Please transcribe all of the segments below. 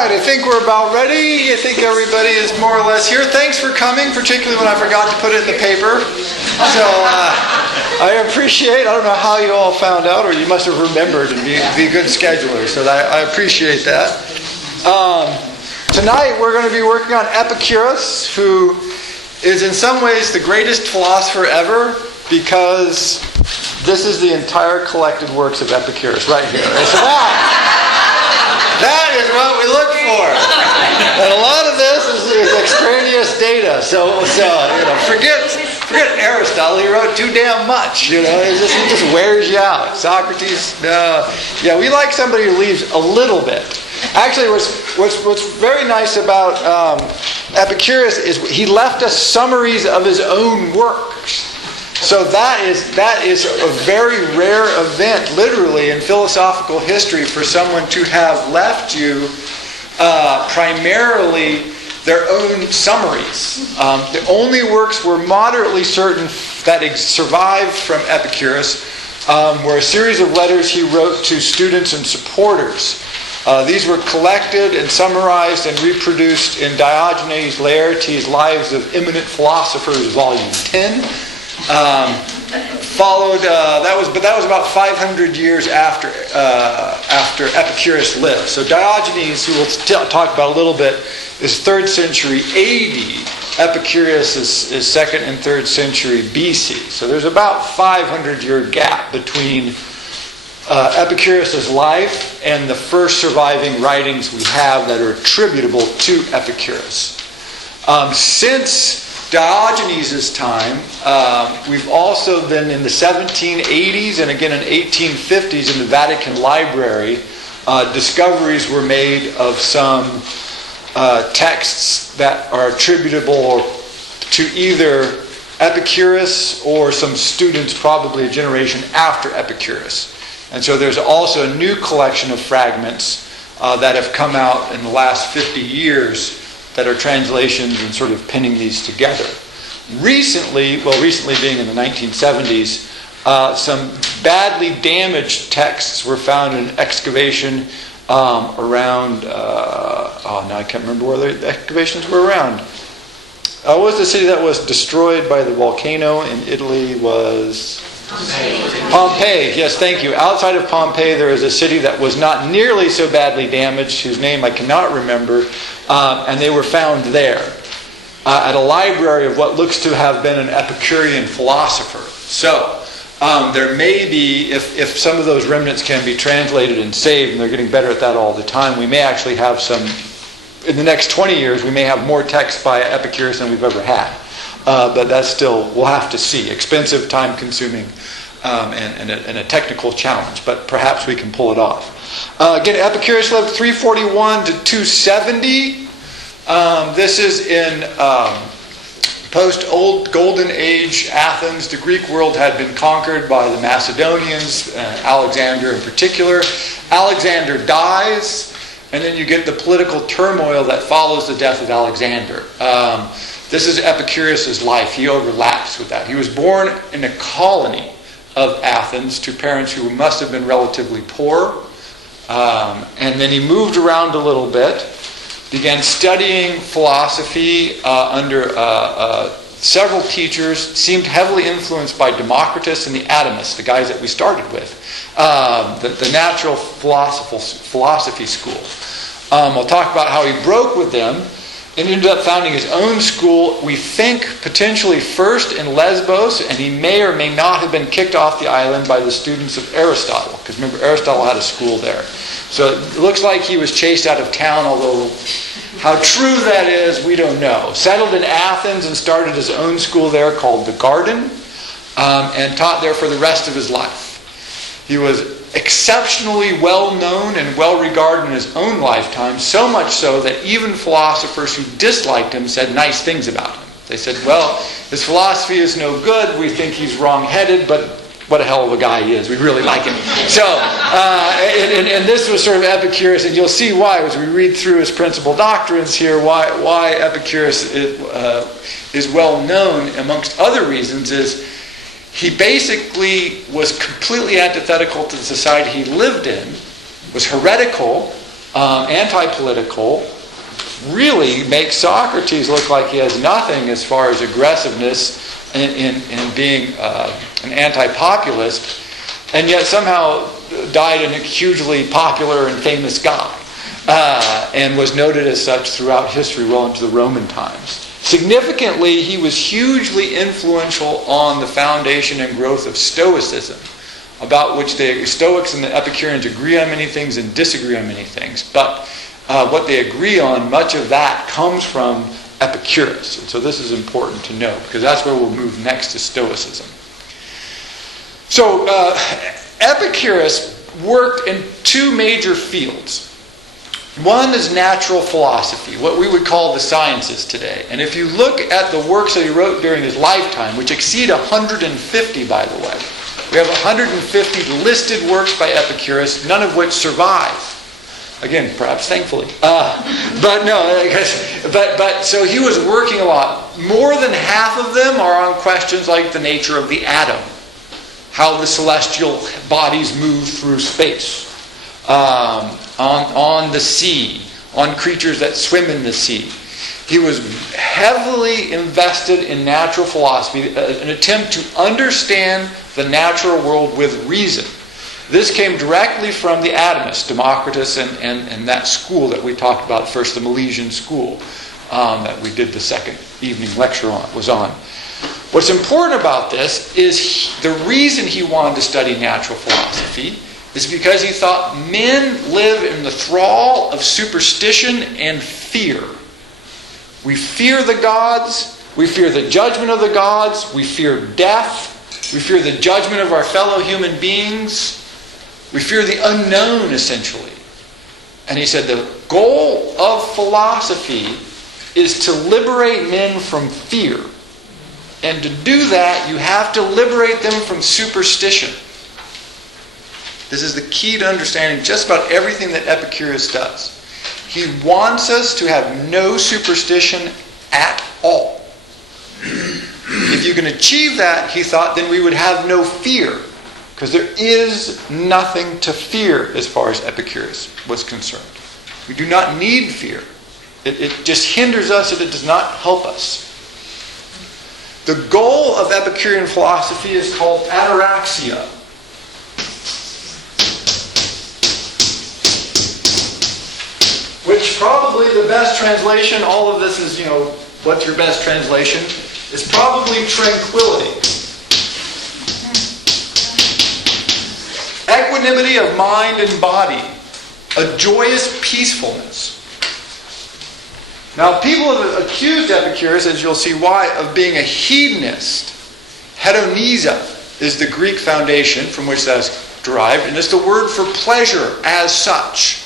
right, I think we're about ready. I think everybody is more or less here. Thanks for coming, particularly when I forgot to put it in the paper. So I appreciate, I don't know how you all found out, or you must have remembered and be good schedulers, so I appreciate that. Tonight we're going to be working on Epicurus, who is in some ways the greatest philosopher ever, because this is the entire collected works of Epicurus right here. So that is what we look for. And a lot of this is extraneous data. So forget Aristotle. He wrote too damn much. He just wears you out. Socrates, yeah, we like somebody who leaves a little bit. Actually, what's very nice about Epicurus is he left us summaries of his own works. So that is a very rare event, literally, in philosophical history, for someone to have left you primarily their own summaries. The only works we're moderately certain that survived from Epicurus were a series of letters he wrote to students and supporters. These were collected and summarized and reproduced in Diogenes Laertes' Lives of Eminent Philosophers, Volume 10. That was about 500 years after Epicurus lived. So Diogenes, who we'll talk about a little bit, is 3rd century AD. Epicurus is 2nd and 3rd century BC. So there's about 500-year gap between Epicurus' life and the first surviving writings we have that are attributable to Epicurus. Since Diogenes' time, we've also been in the 1780s and again in 1850s in the Vatican Library, discoveries were made of some texts that are attributable to either Epicurus or some students probably a generation after Epicurus. And so there's also a new collection of fragments that have come out in the last 50 years that are translations and sort of pinning these together. Recently being in the 1970s, some badly damaged texts were found in excavation around, now I can't remember where the excavations were around. What was the city that was destroyed by the volcano in Italy? Was Pompeii. Yes, thank you. Outside of Pompeii, there is a city that was not nearly so badly damaged, whose name I cannot remember, and they were found there at a library of what looks to have been an Epicurean philosopher. So there may be, if some of those remnants can be translated and saved, and they're getting better at that all the time, we may actually have some, in the next 20 years, we may have more texts by Epicurus than we've ever had. But that's still, we'll have to see. Expensive, time-consuming, and a technical challenge. But perhaps we can pull it off. Again, Epicurus lived 341 to 270. This is in post-Old Golden Age Athens. The Greek world had been conquered by the Macedonians, Alexander in particular. Alexander dies, and then you get the political turmoil that follows the death of Alexander. This is Epicurus' life. He overlaps with that. He was born in a colony of Athens to parents who must have been relatively poor. And then he moved around a little bit, began studying philosophy under several teachers, seemed heavily influenced by Democritus and the atomists, the guys that we started with, the natural philosophy school. We'll talk about how he broke with them and ended up founding his own school, we think potentially first in Lesbos, and he may or may not have been kicked off the island by the students of Aristotle, because remember, Aristotle had a school there. So it looks like he was chased out of town, although how true that is, we don't know. Settled in Athens and started his own school there called the Garden, and taught there for the rest of his life. He was exceptionally well known and well regarded in his own lifetime, so much so that even philosophers who disliked him said nice things about him. They said, well, his philosophy is no good, we think he's wrong-headed, but what a hell of a guy he is, we really like him. So, and this was sort of Epicurus, and you'll see why as we read through his principal doctrines here, why Epicurus is well known, amongst other reasons, is he basically was completely antithetical to the society he lived in, was heretical, anti-political, really makes Socrates look like he has nothing as far as aggressiveness in being an anti-populist, and yet somehow died a hugely popular and famous guy, and was noted as such throughout history well into the Roman times. Significantly, he was hugely influential on the foundation and growth of Stoicism, about which the Stoics and the Epicureans agree on many things and disagree on many things. But what they agree on, much of that comes from Epicurus. And so this is important to know, because that's where we'll move next to Stoicism. So Epicurus worked in two major fields. One is natural philosophy, what we would call the sciences today. And if you look at the works that he wrote during his lifetime, which exceed 150, by the way, we have 150 listed works by Epicurus, none of which survive. Again, perhaps thankfully. But so he was working a lot. More than half of them are on questions like the nature of the atom, how the celestial bodies move through space, on the sea, on creatures that swim in the sea. He was heavily invested in natural philosophy, an attempt to understand the natural world with reason. This came directly from the atomists, Democritus and that school that we talked about first, the Milesian school, that we did the second evening lecture on, was on. What's important about this is the reason he wanted to study natural philosophy is because he thought men live in the thrall of superstition and fear. We fear the gods, we fear the judgment of the gods, we fear death, we fear the judgment of our fellow human beings, we fear the unknown, essentially. And he said the goal of philosophy is to liberate men from fear. And to do that, you have to liberate them from superstition. This is the key to understanding just about everything that Epicurus does. He wants us to have no superstition at all. If you can achieve that, he thought, then we would have no fear. Because there is nothing to fear as far as Epicurus was concerned. We do not need fear. It just hinders us and it does not help us. The goal of Epicurean philosophy is called ataraxia. Which probably the best translation, all of this is, what's your best translation? Is probably tranquility. Equanimity of mind and body. A joyous peacefulness. Now, people have accused Epicurus, as you'll see why, of being a hedonist. Hedoniza is the Greek foundation from which that's derived, and it's the word for pleasure as such.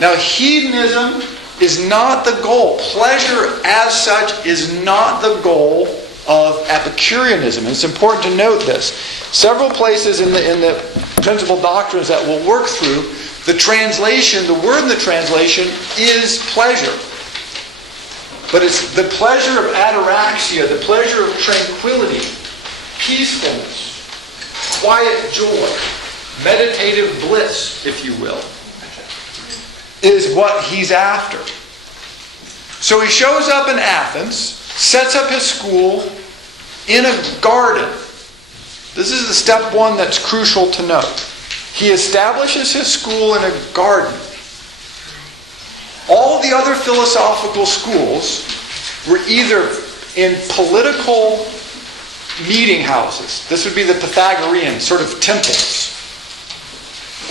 Now, hedonism is not the goal. Pleasure as such is not the goal of Epicureanism. And it's important to note this. Several places in the principal doctrines that we'll work through, the word in the translation is pleasure. But it's the pleasure of ataraxia, the pleasure of tranquility, peacefulness, quiet joy, meditative bliss, if you will, is what he's after. So he shows up in Athens, sets up his school in a garden. This is the step one that's crucial to note. He establishes his school in a garden. All the other philosophical schools were either in political meeting houses. This would be the Pythagorean sort of temples.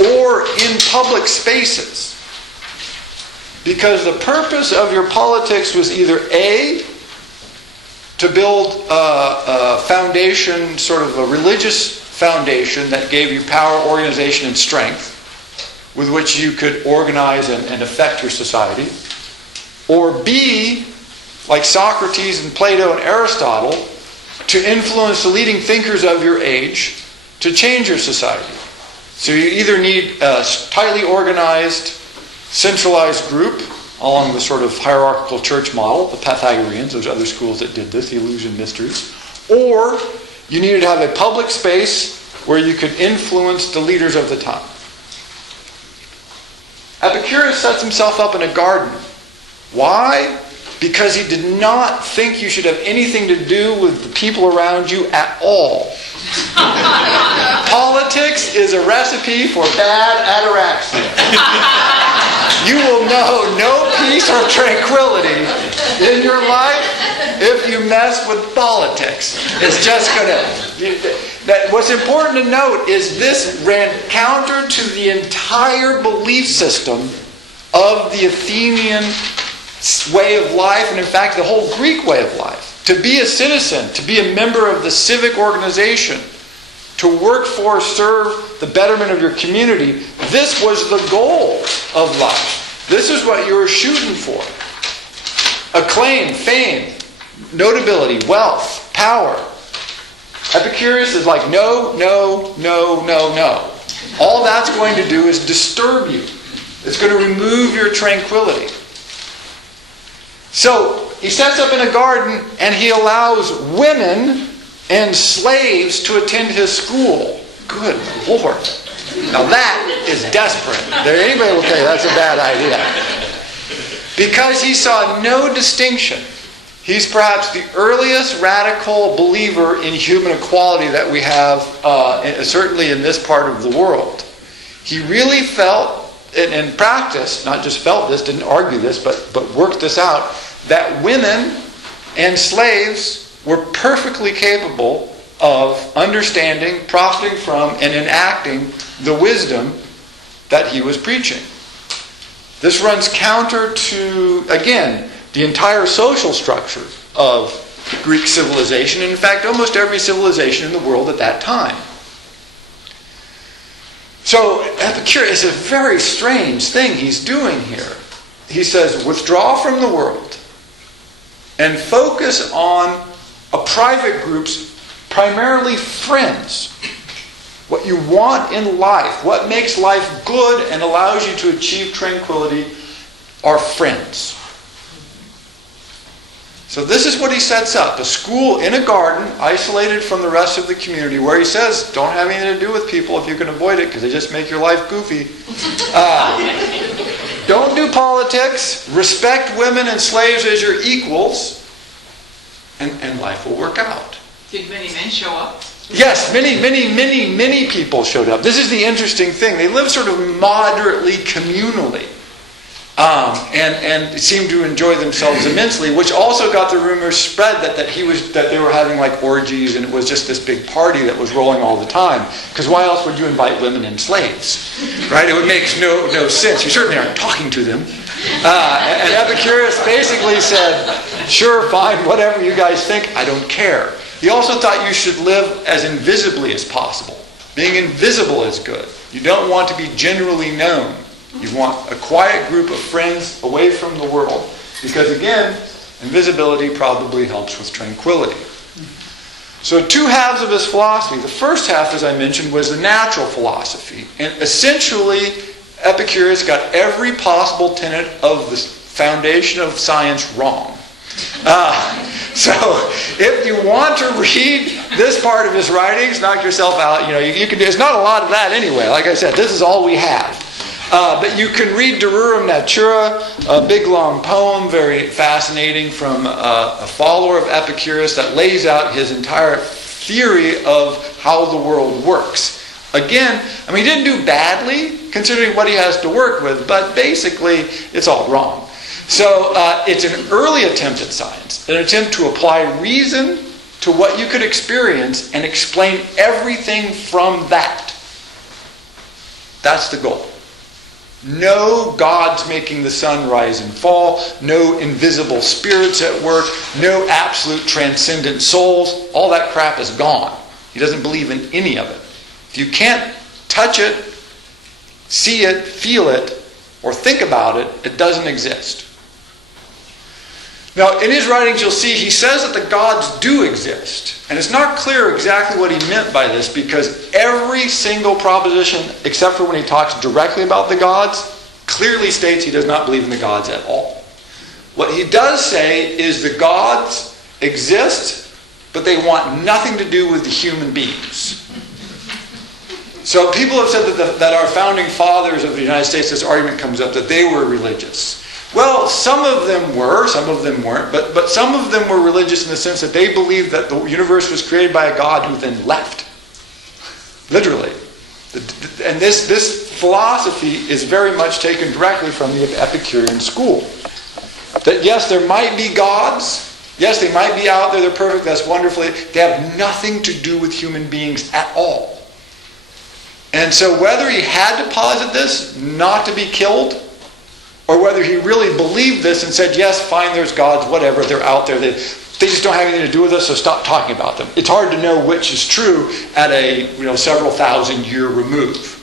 Or in public spaces. Because the purpose of your politics was either A, to build a foundation, sort of a religious foundation that gave you power, organization, and strength, with which you could organize and affect your society. Or B, like Socrates and Plato and Aristotle, to influence the leading thinkers of your age to change your society. So you either need a tightly organized, centralized group along the sort of hierarchical church model, the Pythagoreans, those other schools that did this, the Eleusinian mysteries, or you needed to have a public space where you could influence the leaders of the time. Epicurus sets himself up in a garden. Why? Because he did not think you should have anything to do with the people around you at all. Politics is a recipe for bad ataraxia. You will know no peace or tranquility in your life if you mess with politics. It's just going to... What's important to note is this ran counter to the entire belief system of the Athenian way of life, and in fact the whole Greek way of life. To be a citizen, to be a member of the civic organization, to work for, serve the betterment of your community, this was the goal of life. This is what you were shooting for. Acclaim, fame, notability, wealth, power. Epicurus is like, no, no, no, no, no. All that's going to do is disturb you. It's going to remove your tranquility. So he sets up in a garden and he allows women and slaves to attend his school. Good Lord. Now that is desperate. Anybody will tell you that's a bad idea. Because he saw no distinction. He's perhaps the earliest radical believer in human equality that we have, certainly in this part of the world. He really felt, in practice, not just felt this, didn't argue this, but worked this out, that women and slaves were perfectly capable of understanding, profiting from, and enacting the wisdom that he was preaching. This runs counter to, again, the entire social structure of Greek civilization, and in fact almost every civilization in the world at that time. So Epicurus is a very strange thing he's doing here. He says, withdraw from the world and focus on a private group's, primarily friends. What you want in life, what makes life good and allows you to achieve tranquility are friends. So this is what he sets up. A school in a garden, isolated from the rest of the community, where he says, don't have anything to do with people if you can avoid it, because they just make your life goofy. Don't do politics. Respect women and slaves as your equals. And life will work out. Did many men show up? Yes, many people showed up. This is the interesting thing. They lived sort of moderately communally. And seemed to enjoy themselves immensely, which also got the rumors spread that they were having like orgies, and it was just this big party that was rolling all the time. Because why else would you invite women and slaves, right? It would make no sense. You certainly aren't talking to them. And Epicurus basically said, "Sure, fine, whatever you guys think, I don't care." He also thought you should live as invisibly as possible. Being invisible is good. You don't want to be generally known. You want a quiet group of friends away from the world. Because again, invisibility probably helps with tranquility. So 2 halves of his philosophy. The first half, as I mentioned, was the natural philosophy. And essentially, Epicurus got every possible tenet of the foundation of science wrong. So if you want to read this part of his writings, knock yourself out. You can. There's not a lot of that anyway. Like I said, this is all we have. But you can read De Rerum Natura, a big long poem, very fascinating, from a follower of Epicurus that lays out his entire theory of how the world works. Again, he didn't do badly, considering what he has to work with, but basically it's all wrong. So it's an early attempt at science, an attempt to apply reason to what you could experience and explain everything from that. That's the goal. No gods making the sun rise and fall, no invisible spirits at work, no absolute transcendent souls. All that crap is gone. He doesn't believe in any of it. If you can't touch it, see it, feel it, or think about it, it doesn't exist. Now, in his writings, you'll see he says that the gods do exist. And it's not clear exactly what he meant by this, because every single proposition, except for when he talks directly about the gods, clearly states he does not believe in the gods at all. What he does say is the gods exist, but they want nothing to do with the human beings. So people have said that our founding fathers of the United States, this argument comes up, that they were religious. Well, some of them were, some of them weren't, but some of them were religious in the sense that they believed that the universe was created by a God who then left. Literally. And this philosophy is very much taken directly from the Epicurean school. That yes, there might be gods. Yes, they might be out there, they're perfect, that's wonderful. They have nothing to do with human beings at all. And so whether he had to posit this not to be killed, or whether he really believed this and said, yes, fine, there's gods, whatever, they're out there, they just don't have anything to do with us, so stop talking about them. It's hard to know which is true at a several thousand year remove.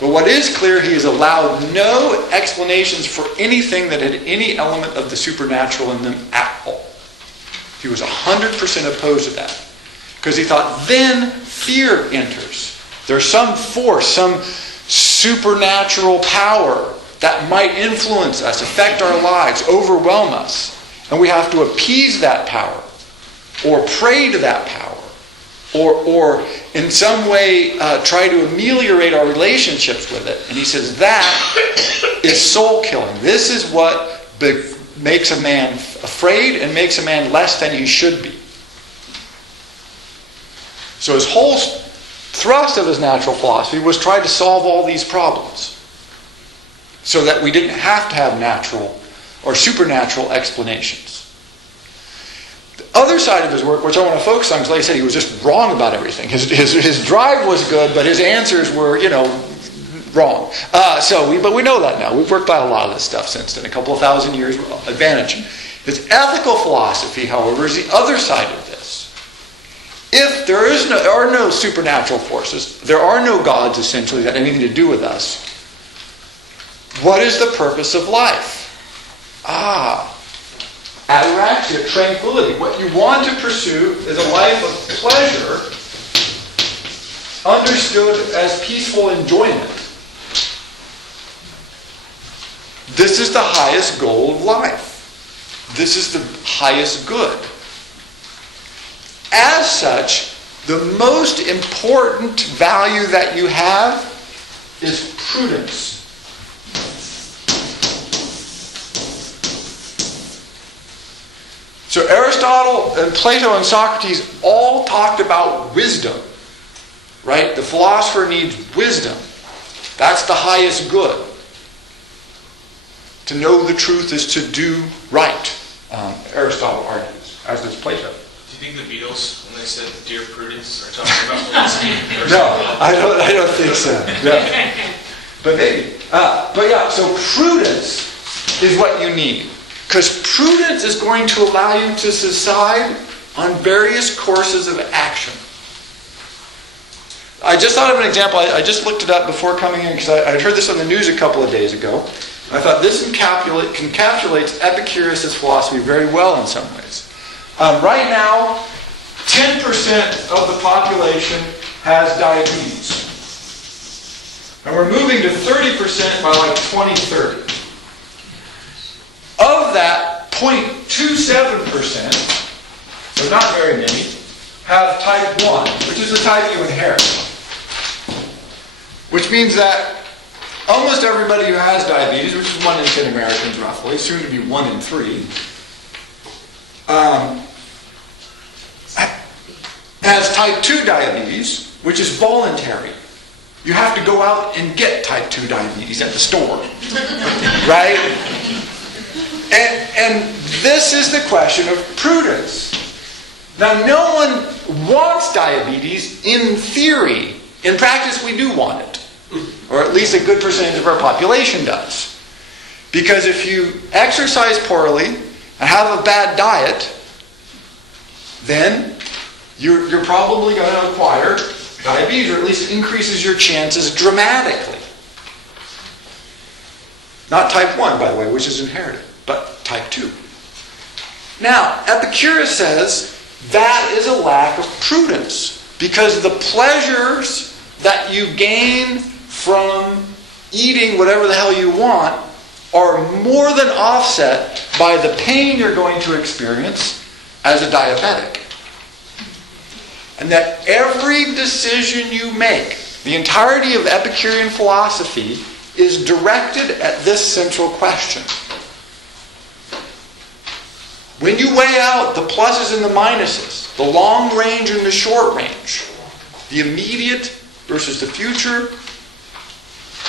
But what is clear, he has allowed no explanations for anything that had any element of the supernatural in them at all. He was 100% opposed to that. Because he thought, then fear enters. There's some force, some supernatural power that might influence us, affect our lives, overwhelm us. And we have to appease that power, or pray to that power, or in some way try to ameliorate our relationships with it. And he says that is soul killing. This is what makes a man afraid and makes a man less than he should be. So his whole thrust of his natural philosophy was try to solve all these problems so that we didn't have to have natural or supernatural explanations. The other side of his work, which I want to focus on, because like I said, he was just wrong about everything. His drive was good, but his answers were, wrong. But we know that now. We've worked out a lot of this stuff since then. A couple of thousand years advantage. His ethical philosophy, however, is the other side of this. If there are no supernatural forces, there are no gods essentially that have anything to do with us, what is the purpose of life? Ataraxia, tranquility. What you want to pursue is a life of pleasure, understood as peaceful enjoyment. This is the highest goal of life. This is the highest good. As such, the most important value that you have is prudence. So Aristotle and Plato and Socrates all talked about wisdom, right? The philosopher needs wisdom. That's the highest good. To know the truth is to do right, Aristotle argues, as does Plato. Do you think the Beatles, when they said "Dear Prudence," are talking about philosophy? No, I don't think so. No. But maybe. So prudence is what you need. Because prudence is going to allow you to decide on various courses of action. I just thought of an example. I just looked it up before coming in because I heard this on the news a couple of days ago. I thought this encapsulates Epicurus' philosophy very well in some ways. Right now, 10% of the population has diabetes. And we're moving to 30% by like 2030. Of that, 0.27%, so not very many, have type 1, which is the type you inherit. Which means that almost everybody who has diabetes, which is 1 in 10 Americans roughly, soon to be 1 in 3, has type 2 diabetes, which is voluntary. You have to go out and get type 2 diabetes at the store. Right? And this is the question of prudence. Now, no one wants diabetes in theory. In practice, we do want it. Or at least a good percentage of our population does. Because if you exercise poorly and have a bad diet, then you're probably going to acquire diabetes, or at least it increases your chances dramatically. Not type 1, by the way, which is inherited, but type 2. Now, Epicurus says that is a lack of prudence, because the pleasures that you gain from eating whatever the hell you want are more than offset by the pain you're going to experience as a diabetic. And that every decision you make The entirety of Epicurean philosophy is directed at this central question. When you weigh out the pluses and the minuses, the long range and the short range, the immediate versus the future,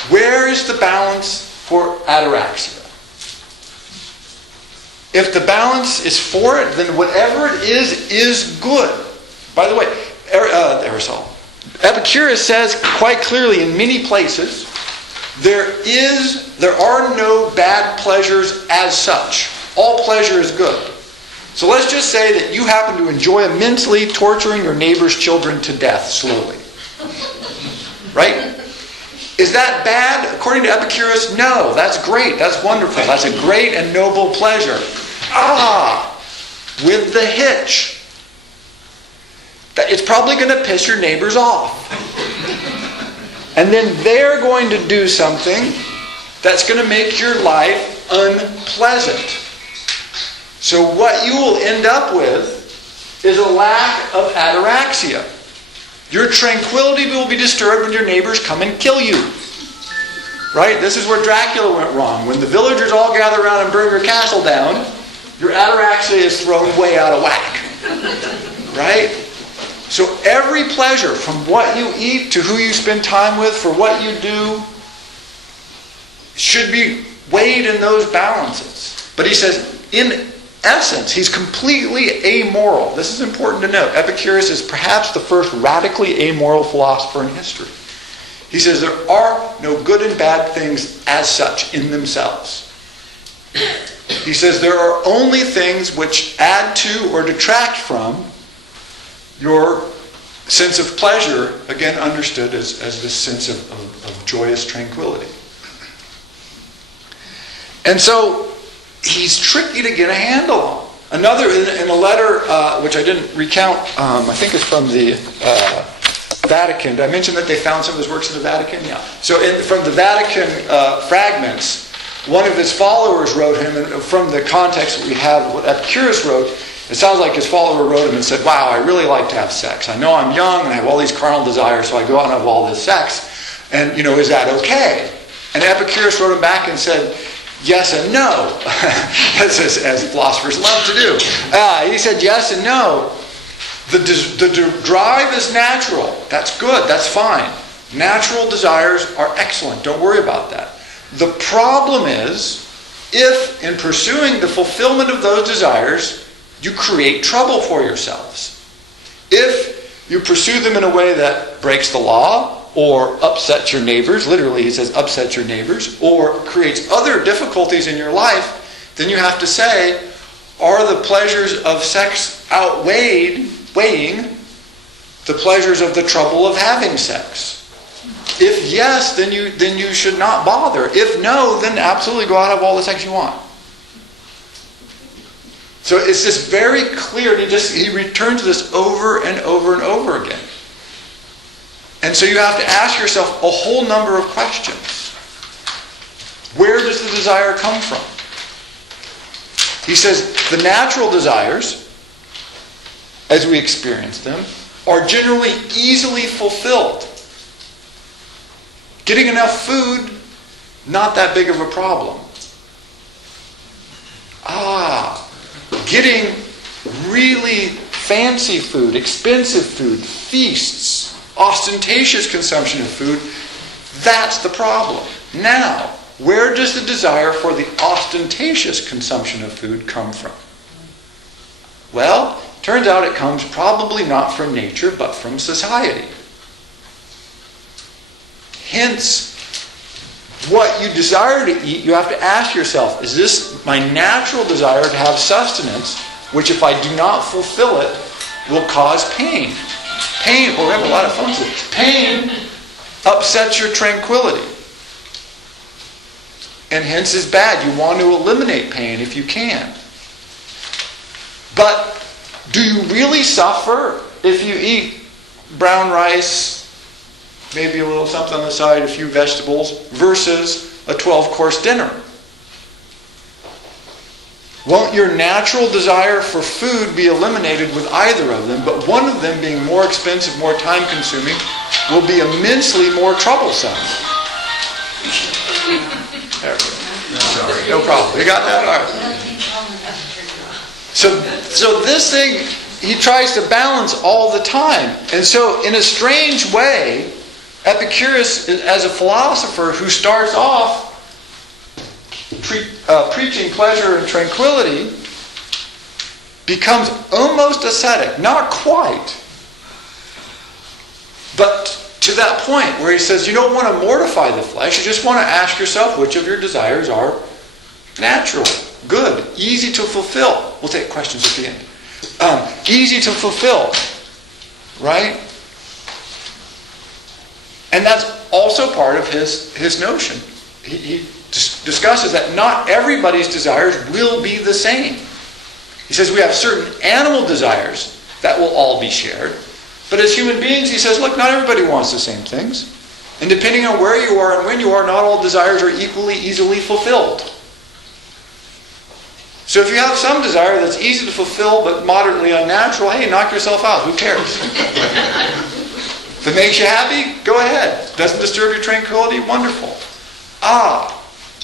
where is the balance for ataraxia? If the balance is for it, then whatever it is good. By the way, Aristotle, Epicurus says quite clearly in many places, there are no bad pleasures as such. All pleasure is good. So let's just say that you happen to enjoy immensely torturing your neighbor's children to death slowly. Right? Is that bad? According to Epicurus, no. That's great. That's wonderful. That's a great and noble pleasure. With the hitch. It's probably going to piss your neighbors off. And then they're going to do something that's going to make your life unpleasant. So what you will end up with is a lack of ataraxia. Your tranquility will be disturbed when your neighbors come and kill you. Right? This is where Dracula went wrong. When the villagers all gather around and burn your castle down, your ataraxia is thrown way out of whack. Right? So every pleasure, from what you eat to who you spend time with, for what you do, should be weighed in those balances. But he says, in essence, he's completely amoral. This is important to note. Epicurus is perhaps the first radically amoral philosopher in history. He says there are no good and bad things as such in themselves. He says there are only things which add to or detract from your sense of pleasure, again understood as this sense of joyous tranquility. And so he's tricky to get a handle on. Another, in a letter which I didn't recount, I think it's from the Vatican. Did I mention that they found some of his works in the Vatican? Yeah. So from the Vatican fragments, one of his followers wrote him, and from the context that we have what Epicurus wrote, it sounds like his follower wrote him and said, wow, I really like to have sex. I know I'm young and I have all these carnal desires, so I go out and have all this sex. And, is that okay? And Epicurus wrote him back and said, yes and no, as philosophers love to do. He said yes and no. The drive is natural. That's good. That's fine. Natural desires are excellent. Don't worry about that. The problem is, if in pursuing the fulfillment of those desires, you create trouble for yourselves. If you pursue them in a way that breaks the law, or upsets your neighbors, literally he says upsets your neighbors, or creates other difficulties in your life, then you have to say, are the pleasures of sex weighing the pleasures of the trouble of having sex? If yes, then you should not bother. If no, then absolutely go out and have all the sex you want. So it's just very clear. He returns to this over and over and over again. And so you have to ask yourself a whole number of questions. Where does the desire come from? He says the natural desires, as we experience them, are generally easily fulfilled. Getting enough food, not that big of a problem. Getting really fancy food, expensive food, feasts, ostentatious consumption of food, that's the problem. Now, where does the desire for the ostentatious consumption of food come from? Well, turns out it comes probably not from nature, but from society. Hence, what you desire to eat, you have to ask yourself, is this my natural desire to have sustenance, which if I do not fulfill it, will cause pain? Pain, we have a lot of functions. Pain upsets your tranquility. And hence is bad. You want to eliminate pain if you can. But do you really suffer if you eat brown rice, maybe a little something on the side, a few vegetables, versus a 12-course dinner? Won't your natural desire for food be eliminated with either of them, but one of them being more expensive, more time-consuming, will be immensely more troublesome? There we go. No problem. You got that? All right. So this thing, he tries to balance all the time. And so in a strange way, Epicurus, as a philosopher who starts off preaching pleasure and tranquility, becomes almost ascetic. Not quite. But to that point where he says you don't want to mortify the flesh, you just want to ask yourself which of your desires are natural, good, easy to fulfill. We'll take questions at the end. Easy to fulfill, right? And that's also part of his notion. He discusses that not everybody's desires will be the same. He says we have certain animal desires that will all be shared. But as human beings, he says, look, not everybody wants the same things. And depending on where you are and when you are, not all desires are equally easily fulfilled. So if you have some desire that's easy to fulfill but moderately unnatural, hey, knock yourself out. Who cares? If it makes you happy, go ahead. Doesn't disturb your tranquility, wonderful.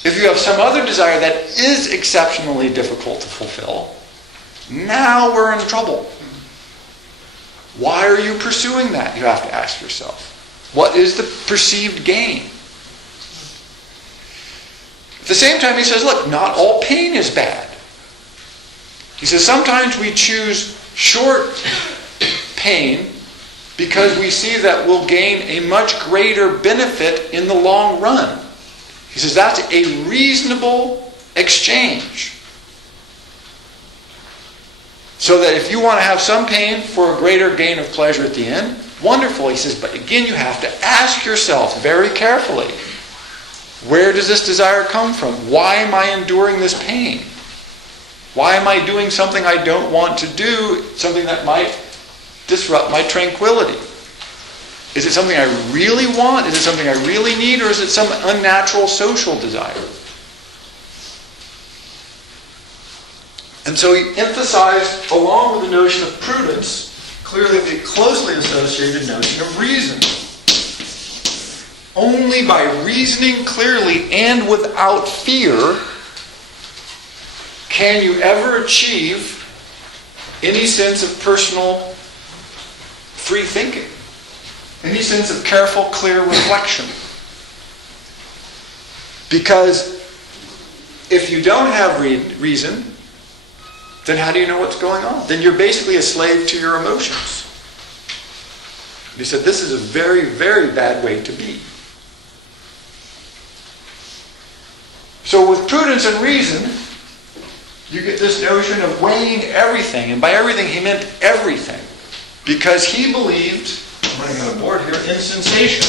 If you have some other desire that is exceptionally difficult to fulfill, now we're in trouble. Why are you pursuing that? You have to ask yourself. What is the perceived gain? At the same time, he says, look, not all pain is bad. He says sometimes we choose short pain because we see that we'll gain a much greater benefit in the long run. He says that's a reasonable exchange. So that if you want to have some pain for a greater gain of pleasure at the end, wonderful. He says, but again, you have to ask yourself very carefully, where does this desire come from? Why am I enduring this pain? Why am I doing something I don't want to do, something that might disrupt my tranquility? Is it something I really want? Is it something I really need? Or is it some unnatural social desire? And so he emphasized, along with the notion of prudence, clearly the closely associated notion of reason. Only by reasoning clearly and without fear can you ever achieve any sense of personal free thinking, any sense of careful, clear reflection. Because if you don't have reason, then how do you know what's going on? Then you're basically a slave to your emotions. He said this is a very, very bad way to be. So with prudence and reason, you get this notion of weighing everything. And by everything, he meant everything. Because he believed, I'm running on a board here, in sensation.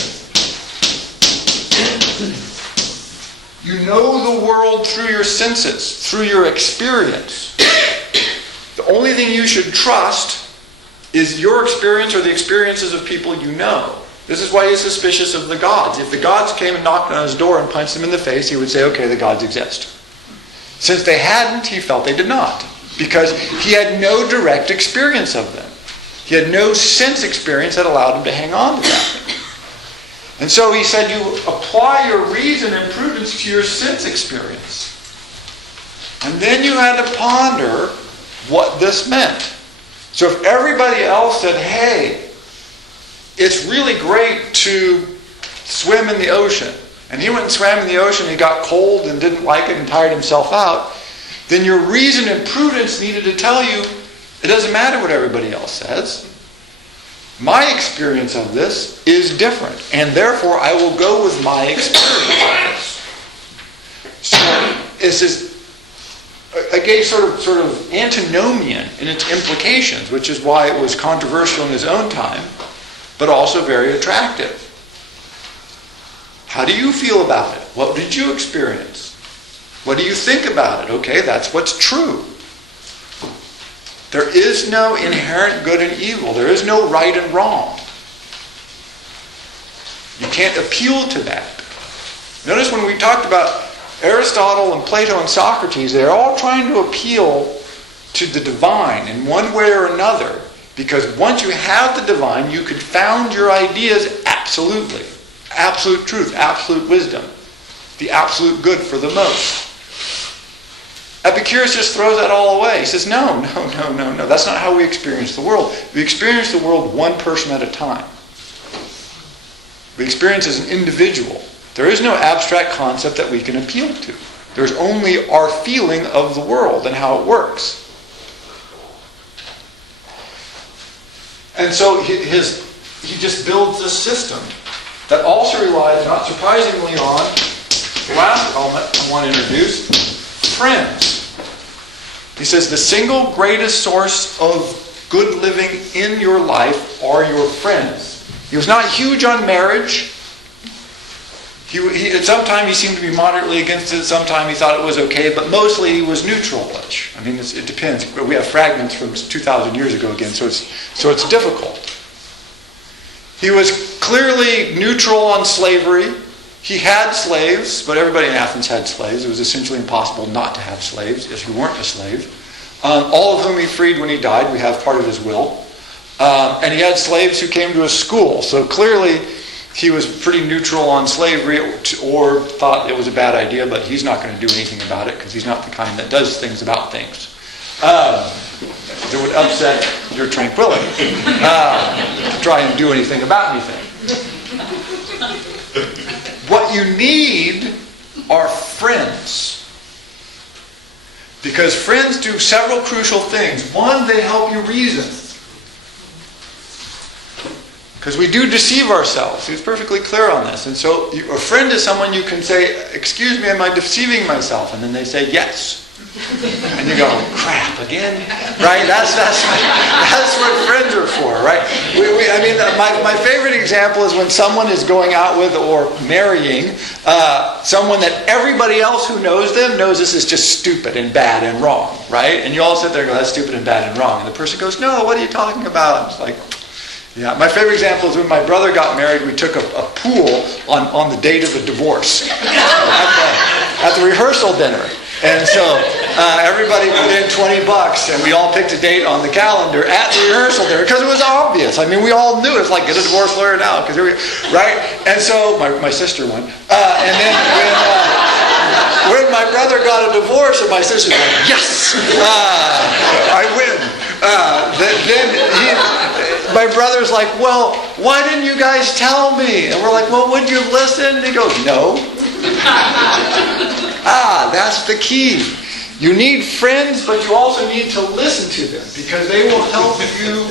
You know the world through your senses, through your experience. The only thing you should trust is your experience or the experiences of people you know. This is why he's suspicious of the gods. If the gods came and knocked on his door and punched him in the face, he would say, okay, the gods exist. Since they hadn't, he felt they did not. Because he had no direct experience of them. He had no sense experience that allowed him to hang on to that. And so he said, you apply your reason and prudence to your sense experience. And then you had to ponder what this meant. So if everybody else said, hey, it's really great to swim in the ocean, and he went and swam in the ocean, he got cold and didn't like it and tired himself out, then your reason and prudence needed to tell you, it doesn't matter what everybody else says. My experience of this is different, and therefore I will go with my experience. So this is a gay sort of antinomian in its implications, which is why it was controversial in his own time, but also very attractive. How do you feel about it? What did you experience? What do you think about it? Okay, that's what's true. There is no inherent good and evil. There is no right and wrong. You can't appeal to that. Notice when we talked about Aristotle and Plato and Socrates, they're all trying to appeal to the divine in one way or another. Because once you have the divine, you could found your ideas absolutely. Absolute truth, absolute wisdom. The absolute good for the most. Epicurus just throws that all away. He says, no. That's not how we experience the world. We experience the world one person at a time. We experience as an individual. There is no abstract concept that we can appeal to. There's only our feeling of the world and how it works. And so he just builds this system that also relies, not surprisingly, on the last element I want to introduce, friends. He says the single greatest source of good living in your life are your friends. He was not huge on marriage. At some time he seemed to be moderately against it. Sometime he thought it was okay, but mostly he was neutral-ish. I mean, it depends. We have fragments from 2,000 years ago again, so it's difficult. He was clearly neutral on slavery. He had slaves, but everybody in Athens had slaves. It was essentially impossible not to have slaves if you weren't a slave. All of whom he freed when he died. We have part of his will. And he had slaves who came to his school. So clearly he was pretty neutral on slavery, or thought it was a bad idea, but he's not going to do anything about it because he's not the kind that does things about things. That would upset your tranquility to try and do anything about anything. What you need are friends. Because friends do several crucial things. One, they help you reason. Because we do deceive ourselves. He's perfectly clear on this. And so a friend is someone you can say, excuse me, am I deceiving myself? And then they say, yes. And you go, crap, again? Right? That's what friends are for, right? My favorite example is when someone is going out with or marrying someone that everybody else who knows them knows this is just stupid and bad and wrong, right? And you all sit there and go, that's stupid and bad and wrong. And the person goes, no, what are you talking about? It's like, yeah. My favorite example is when my brother got married, we took a pool on the date of the divorce at the rehearsal dinner. And so everybody put in $20 and we all picked a date on the calendar at the rehearsal dinner because it was obvious. I mean, we all knew it's like, get a divorce lawyer now, because right? And so my sister won. And then when my brother got a divorce, and my sister was like, yes, I win. My brother's like, well, why didn't you guys tell me? And we're like, well, would you have listened? And he goes, no. That's the key. You need friends, but you also need to listen to them because they will help you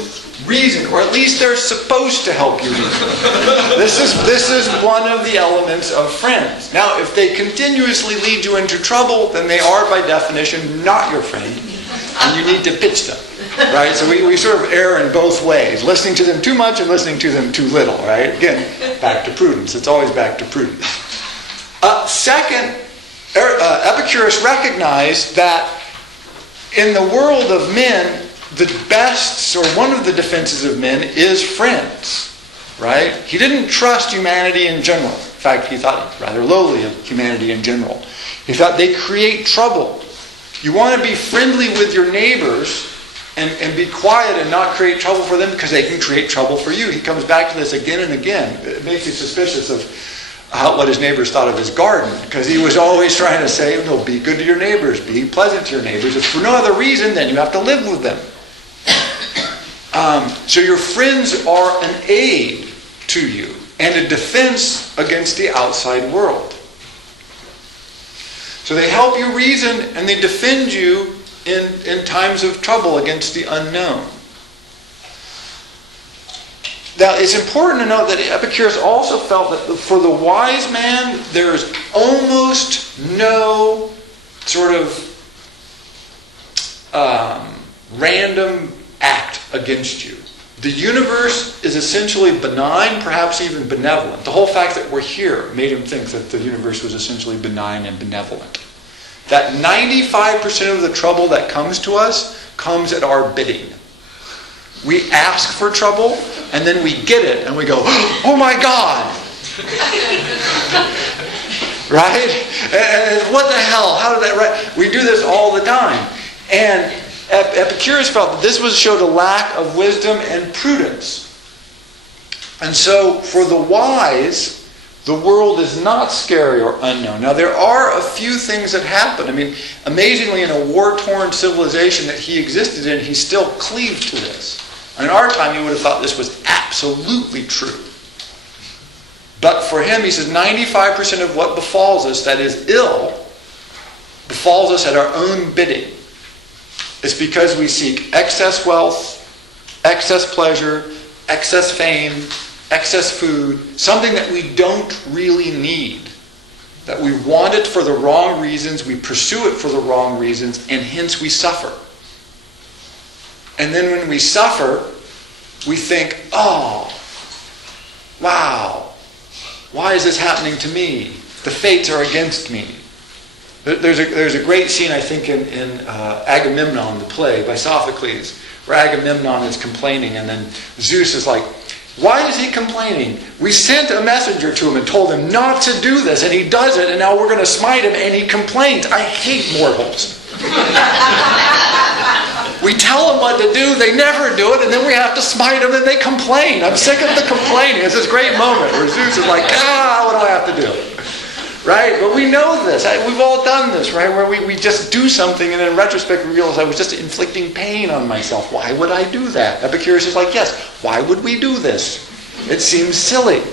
reason, or at least they're supposed to help you reason. This is one of the elements of friends. Now, if they continuously lead you into trouble, then they are by definition not your friend, and you need to pitch them. Right? So we sort of err in both ways, listening to them too much and listening to them too little, right? Again, back to prudence. It's always back to prudence. Second, Epicurus recognized that in the world of men, the best, or one of the defenses of men, is friends. Right? He didn't trust humanity in general. In fact, he thought rather lowly of humanity in general. He thought they create trouble. You want to be friendly with your neighbors and be quiet and not create trouble for them because they can create trouble for you. He comes back to this again and again. It makes you suspicious of what his neighbors thought of his garden, because he was always trying to say, no, be good to your neighbors, be pleasant to your neighbors. If for no other reason, then you have to live with them. So your friends are an aid to you and a defense against the outside world. So they help you reason and they defend you in times of trouble against the unknown. Now, it's important to note that Epicurus also felt that for the wise man, there is almost no sort of random act against you. The universe is essentially benign, perhaps even benevolent. The whole fact that we're here made him think that the universe was essentially benign and benevolent. That 95% of the trouble that comes to us comes at our bidding. We ask for trouble, and then we get it, and we go, oh my God! Right? And what the hell? How did that right? We do this all the time. And Epicurus felt that this showed a lack of wisdom and prudence. And so, for the wise, the world is not scary or unknown. Now, there are a few things that happen. I mean, amazingly, in a war-torn civilization that he existed in, he still cleaved to this. In our time, you would have thought this was absolutely true. But for him, he says, 95% of what befalls us that is ill befalls us at our own bidding. It's because we seek excess wealth, excess pleasure, excess fame, excess food, something that we don't really need. That we want it for the wrong reasons, we pursue it for the wrong reasons, and hence we suffer. And then when we suffer, we think, oh, wow, why is this happening to me? The fates are against me. There's a great scene, I think, in Agamemnon, the play by Sophocles, where Agamemnon is complaining, and then Zeus is like, why is he complaining? We sent a messenger to him and told him not to do this, and he does it, and now we're going to smite him, and he complains. I hate mortals. We tell them what to do, they never do it, and then we have to smite them, and they complain. I'm sick of the complaining. It's this great moment where Zeus is like, what do I have to do? Right? But we know this. We've all done this, right? Where we just do something, and in retrospect we realize I was just inflicting pain on myself. Why would I do that? Epicurus is like, yes, why would we do this? It seems silly.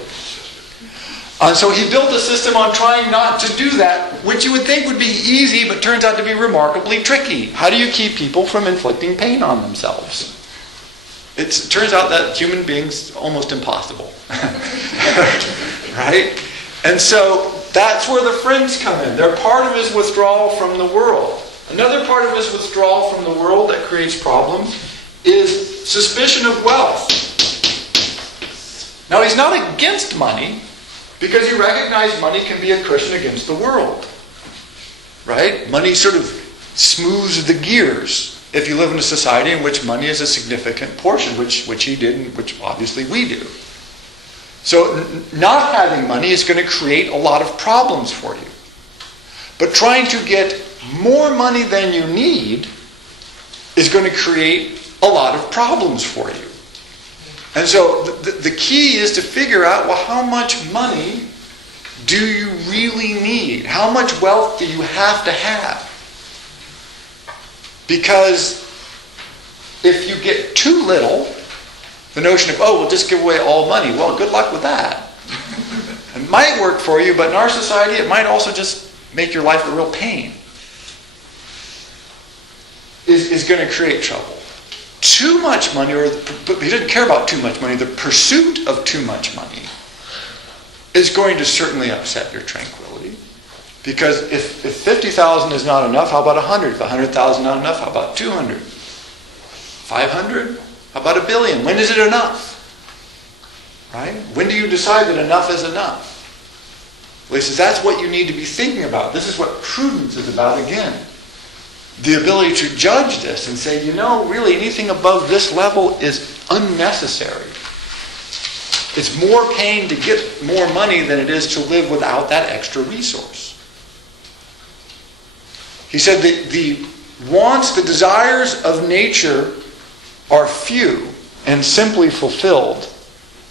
So he built a system on trying not to do that, which you would think would be easy, but turns out to be remarkably tricky. How do you keep people from inflicting pain on themselves? It turns out that human beings almost impossible. Right? And so that's where the friends come in. They're part of his withdrawal from the world. Another part of his withdrawal from the world that creates problems is suspicion of wealth. Now, he's not against money, because he recognized money can be a cushion against the world. Right? Money sort of smooths the gears if you live in a society in which money is a significant portion, which he did, and which obviously we do. So not having money is going to create a lot of problems for you. But trying to get more money than you need is going to create a lot of problems for you. And so the key is to figure out, well, how much money do you really need? How much wealth do you have to have? Because if you get too little, the notion of, we'll just give away all money, well, good luck with that. It might work for you, but in our society, it might also just make your life a real pain. Is going to create trouble. Too much money, but he didn't care about too much money, the pursuit of too much money is going to certainly upset your tranquility. Because if 50,000 is not enough, how about 100? If 100,000 is not enough, how about 200? 500? How about 1 billion? When is it enough? Right? When do you decide that enough is enough? Well, he says that's what you need to be thinking about. This is what prudence is about again. The ability to judge this and say, really anything above this level is unnecessary. It's more pain to get more money than it is to live without that extra resource. He said that the wants, the desires of nature are few and simply fulfilled.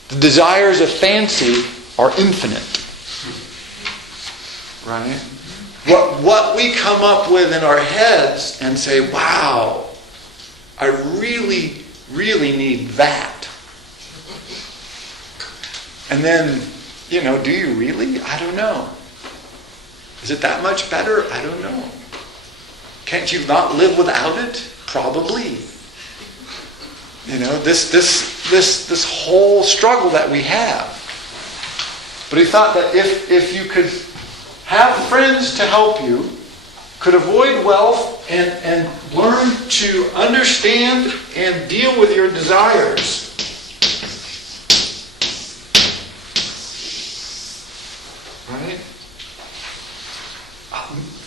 The desires of fancy are infinite. Right? What we come up with in our heads and say, wow, I really, really need that. And then, do you really? I don't know. Is it that much better? I don't know. Can't you not live without it? Probably. This whole struggle that we have. But he thought that if you could have friends to help you, could avoid wealth, and learn to understand and deal with your desires, right?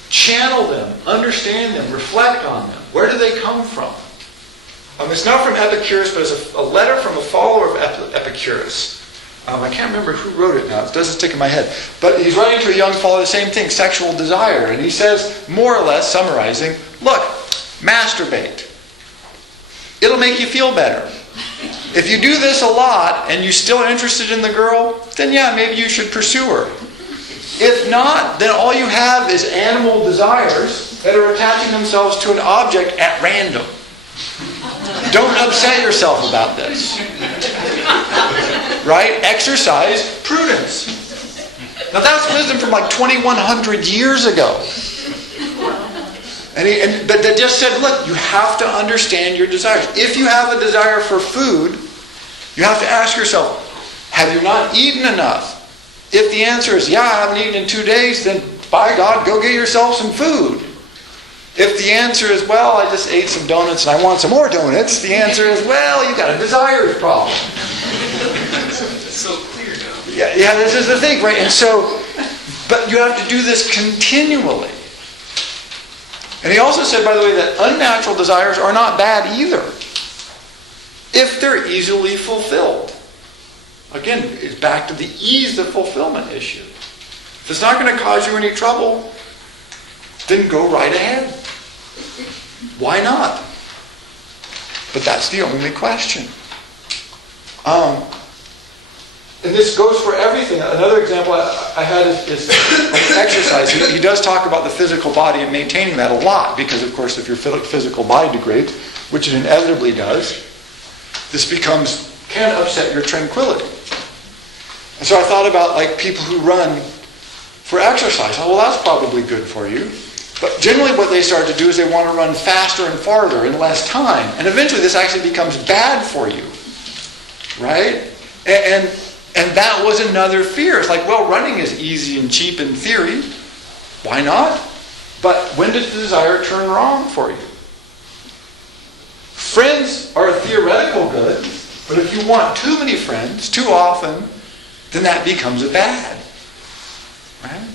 Channel them, understand them, reflect on them. Where do they come from? It's not from Epicurus, but it's a letter from a follower of Epicurus I can't remember who wrote it now. It doesn't stick in my head. But he's writing to a young fellow the same thing, sexual desire. And he says, more or less, summarizing, look, masturbate. It'll make you feel better. If you do this a lot and you're still interested in the girl, then yeah, maybe you should pursue her. If not, then all you have is animal desires that are attaching themselves to an object at random. Don't upset yourself about this. Right? Exercise prudence. Now that's wisdom from like 2,100 years ago. But they just said, look, you have to understand your desires. If you have a desire for food, you have to ask yourself, have you not eaten enough? If the answer is, yeah, I haven't eaten in 2 days, then by God, go get yourself some food. If the answer is, well, I just ate some donuts and I want some more donuts, the answer is, well, you got a desires problem. It's so clear now. Yeah, this is the thing, right? And so, but you have to do this continually. And he also said, by the way, that unnatural desires are not bad either, if they're easily fulfilled. Again, it's back to the ease of fulfillment issue. If it's not going to cause you any trouble, then go right ahead. Why not? But that's the only question. And this goes for everything. Another example I had is exercise. He does talk about the physical body and maintaining that a lot because, of course, if your physical body degrades, which it inevitably does, this can upset your tranquility. And so I thought about like people who run for exercise. Oh, well, that's probably good for you. But generally what they start to do is they want to run faster and farther in less time. And eventually this actually becomes bad for you. Right? And that was another fear. It's like, well, running is easy and cheap in theory. Why not? But when does the desire turn wrong for you? Friends are a theoretical good, but if you want too many friends too often, then that becomes a bad. Right?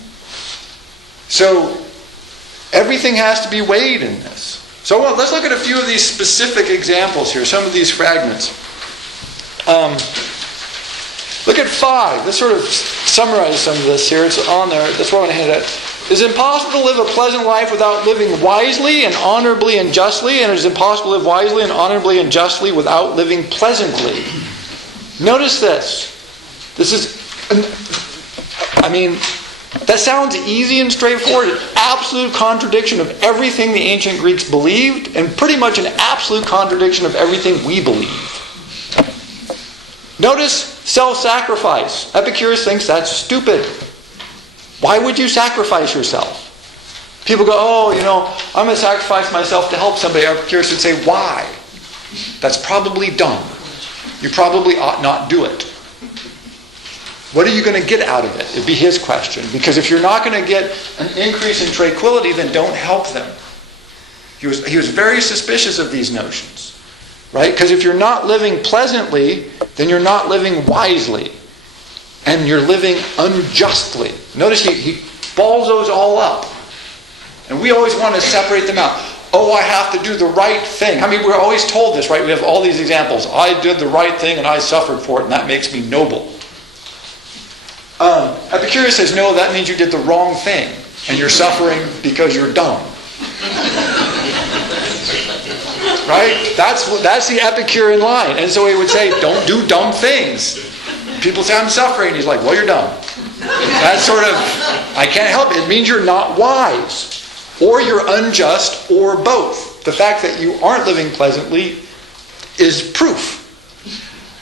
So everything has to be weighed in this. So let's look at a few of these specific examples here, some of these fragments. Look at 5. This sort of summarizes some of this here. It's on there. That's what I'm going to hand it. Is it impossible to live a pleasant life without living wisely and honorably and justly? And it is impossible to live wisely and honorably and justly without living pleasantly. Notice this. This is, that sounds easy and straightforward. An absolute contradiction of everything the ancient Greeks believed, and pretty much an absolute contradiction of everything we believe. Notice self-sacrifice. Epicurus thinks that's stupid. Why would you sacrifice yourself? People go, I'm going to sacrifice myself to help somebody. Epicurus would say, why? That's probably dumb. You probably ought not do it. What are you going to get out of it? It'd be his question. Because if you're not going to get an increase in tranquility, then don't help them. He was very suspicious of these notions. Right? Because if you're not living pleasantly, then you're not living wisely. And you're living unjustly. Notice he balls those all up. And we always want to separate them out. Oh, I have to do the right thing. We're always told this, right? We have all these examples. I did the right thing and I suffered for it, and that makes me noble. Epicurus says, no, that means you did the wrong thing. And you're suffering because you're dumb. Right? That's the Epicurean line. And so he would say, don't do dumb things. People say, I'm suffering. He's like, well, you're dumb. That's sort of, I can't help it. It means you're not wise. Or you're unjust, or both. The fact that you aren't living pleasantly is proof.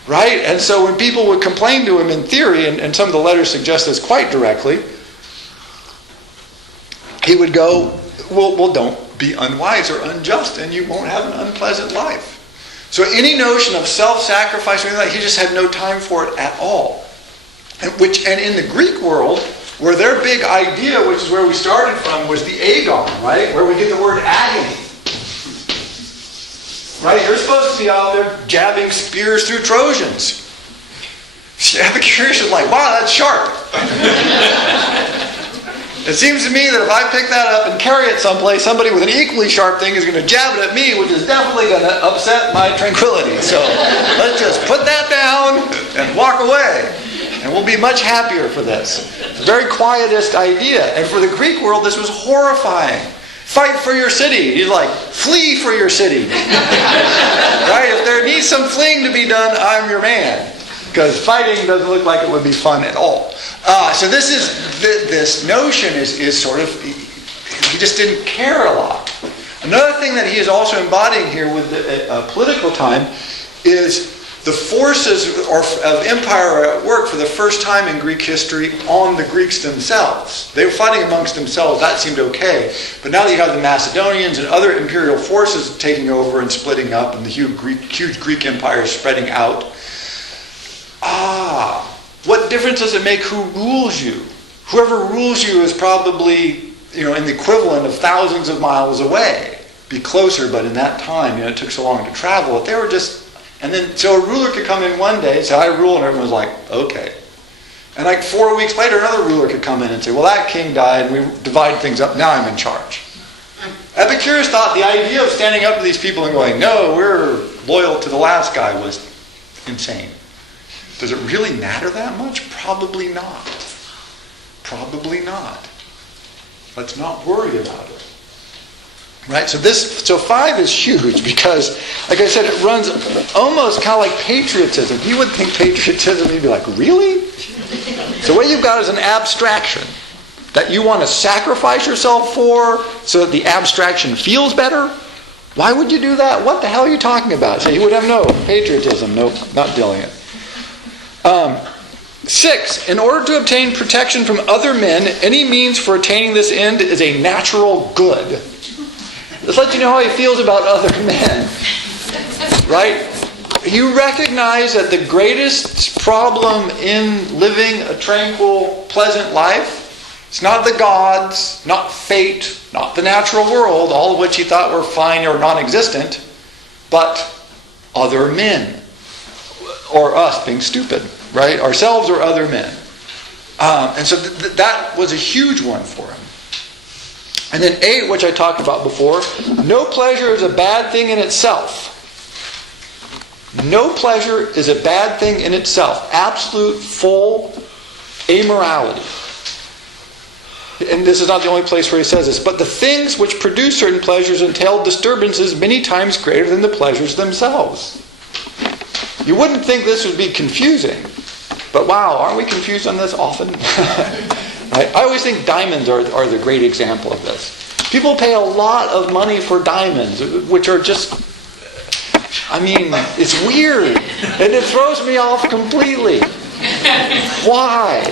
Right? And so when people would complain to him in theory, and some of the letters suggest this quite directly, he would go, well, don't be unwise or unjust, and you won't have an unpleasant life. So any notion of self-sacrifice or anything like that, he just had no time for it at all. And in the Greek world, where their big idea, which is where we started from, was the agon, right? Where we get the word agony. Right? You're supposed to be out there jabbing spears through Trojans. Epicurus is like, wow, that's sharp. It seems to me that if I pick that up and carry it someplace, somebody with an equally sharp thing is going to jab it at me, which is definitely going to upset my tranquility. So let's just put that down and walk away. And we'll be much happier for this. It's a very quietist idea. And for the Greek world, this was horrifying. Fight for your city. He's like, flee for your city. Right? If there needs some fleeing to be done, I'm your man. Because fighting doesn't look like it would be fun at all. So this notion is sort of, he just didn't care a lot. Another thing that he is also embodying here with the political time is the forces of empire are at work for the first time in Greek history on the Greeks themselves. They were fighting amongst themselves. That seemed okay. But now that you have the Macedonians and other imperial forces taking over and splitting up and the huge Greek empire spreading out, what difference does it make who rules you? Whoever rules you is probably, in the equivalent of thousands of miles away. Be closer, but in that time, it took so long to travel. They were just... And then, so a ruler could come in one day and say, I rule, and everyone was like, okay. And 4 weeks later, another ruler could come in and say, well, that king died, and we divide things up, now I'm in charge. Epicurus thought the idea of standing up to these people and going, no, we're loyal to the last guy, was insane. Does it really matter that much? Probably not. Probably not. Let's not worry about it. Right, so 5 is huge because, like I said, it runs almost kind of like patriotism. You would think patriotism, you'd be like, really? So what you've got is an abstraction that you want to sacrifice yourself for so that the abstraction feels better. Why would you do that? What the hell are you talking about? So you would have no patriotism. Nope, not doing it. 6, in order to obtain protection from other men, any means for attaining this end is a natural good. Let's let you know how he feels about other men. Right? You recognize that the greatest problem in living a tranquil, pleasant life, it's not the gods, not fate, not the natural world, all of which he thought were fine or non-existent, but other men. Or us being stupid, right? Ourselves or other men. And so that was a huge one for him. And then 8, which I talked about before, no pleasure is a bad thing in itself. No pleasure is a bad thing in itself. Absolute, full amorality. And this is not the only place where he says this, but the things which produce certain pleasures entail disturbances many times greater than the pleasures themselves. You wouldn't think this would be confusing, but wow, aren't we confused on this often? I always think diamonds are the great example of this. People pay a lot of money for diamonds, which are just, it's weird. And it throws me off completely. Why?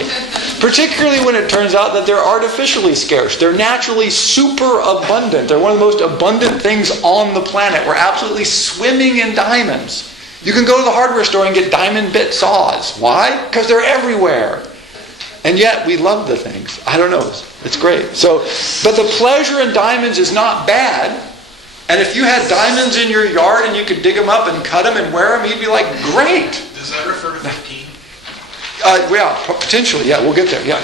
Particularly when it turns out that they're artificially scarce. They're naturally super abundant. They're one of the most abundant things on the planet. We're absolutely swimming in diamonds. You can go to the hardware store and get diamond bit saws. Why? Because they're everywhere. And yet we love the things. I don't know. It's great. But the pleasure in diamonds is not bad. And if you had diamonds in your yard and you could dig them up and cut them and wear them, you'd be like, great. Does that refer to 15? Yeah, potentially. Yeah, we'll get there. Yeah.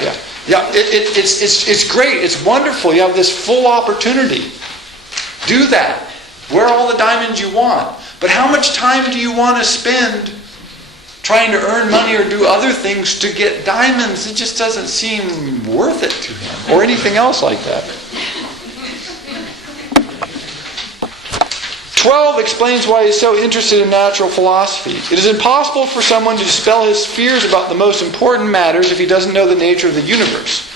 It's great. It's wonderful. You have this full opportunity. Do that. Wear all the diamonds you want. But how much time do you want to spend trying to earn money or do other things to get diamonds? It just doesn't seem worth it to him, or anything else like that. 12 explains why he's so interested in natural philosophy. It is impossible for someone to dispel his fears about the most important matters if he doesn't know the nature of the universe,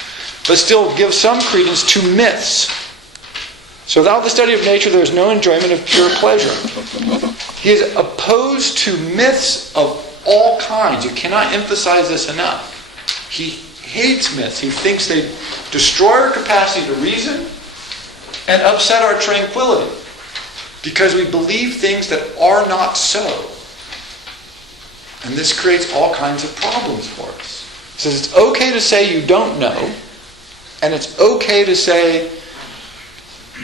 but still give some credence to myths. So without the study of nature, there is no enjoyment of pure pleasure. He is opposed to myths of all kinds. You cannot emphasize this enough. He hates myths. He thinks they destroy our capacity to reason and upset our tranquility because we believe things that are not so. And this creates all kinds of problems for us. He says it's okay to say you don't know, and it's okay to say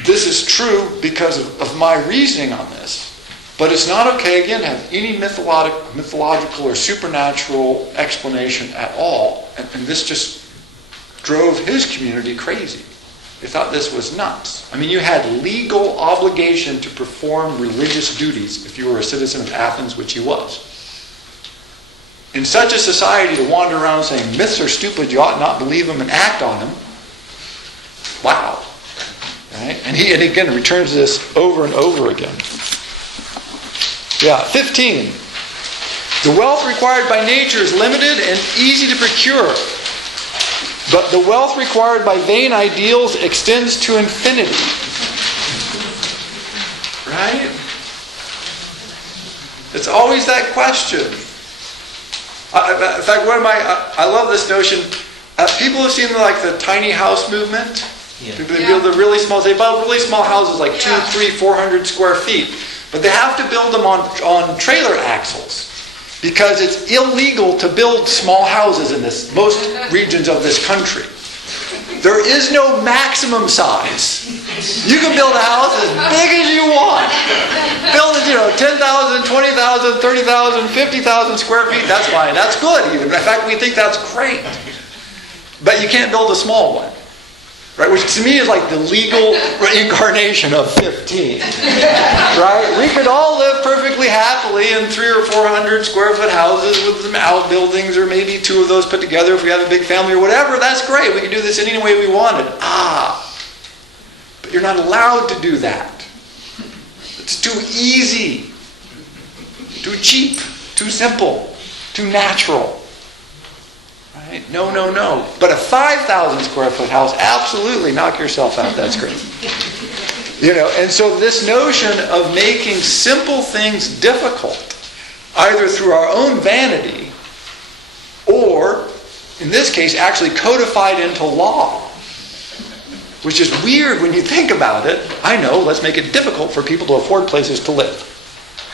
this is true because of my reasoning on this. But it's not okay, again, to have any mythological or supernatural explanation at all. And this just drove his community crazy. They thought this was nuts. You had legal obligation to perform religious duties if you were a citizen of Athens, which he was. in such a society to wander around saying myths are stupid, you ought not believe them and act on them. Wow. Right? And he again returns to this over and over again. Yeah, 15. The wealth required by nature is limited and easy to procure. But the wealth required by vain ideals extends to infinity. Right? It's always that question. In fact, I love this notion. People have seen like the tiny house movement. Yeah. People that build the really small. They build really small houses, like 200, 300, 400 square feet, but they have to build them on trailer axles because it's illegal to build small houses in most regions of this country. There is no maximum size. You can build a house as big as you want. Build it, 10,000, 20,000, 30,000, 50,000 square feet. That's fine. That's good even. In fact, we think that's great. But you can't build a small one. Right? Which to me is like the legal incarnation of 15. Right? We could all live perfectly happily in 300 or 400 square foot houses with some outbuildings, or maybe 2 of those put together if we have a big family or whatever. That's great. We can do this any way we wanted. But you're not allowed to do that. It's too easy, too cheap, too simple, too natural. Right? No. But a 5,000 square foot house, absolutely, knock yourself out. That's great. And so this notion of making simple things difficult, either through our own vanity, or, in this case, actually codified into law, which is weird when you think about it. I know, let's make it difficult for people to afford places to live.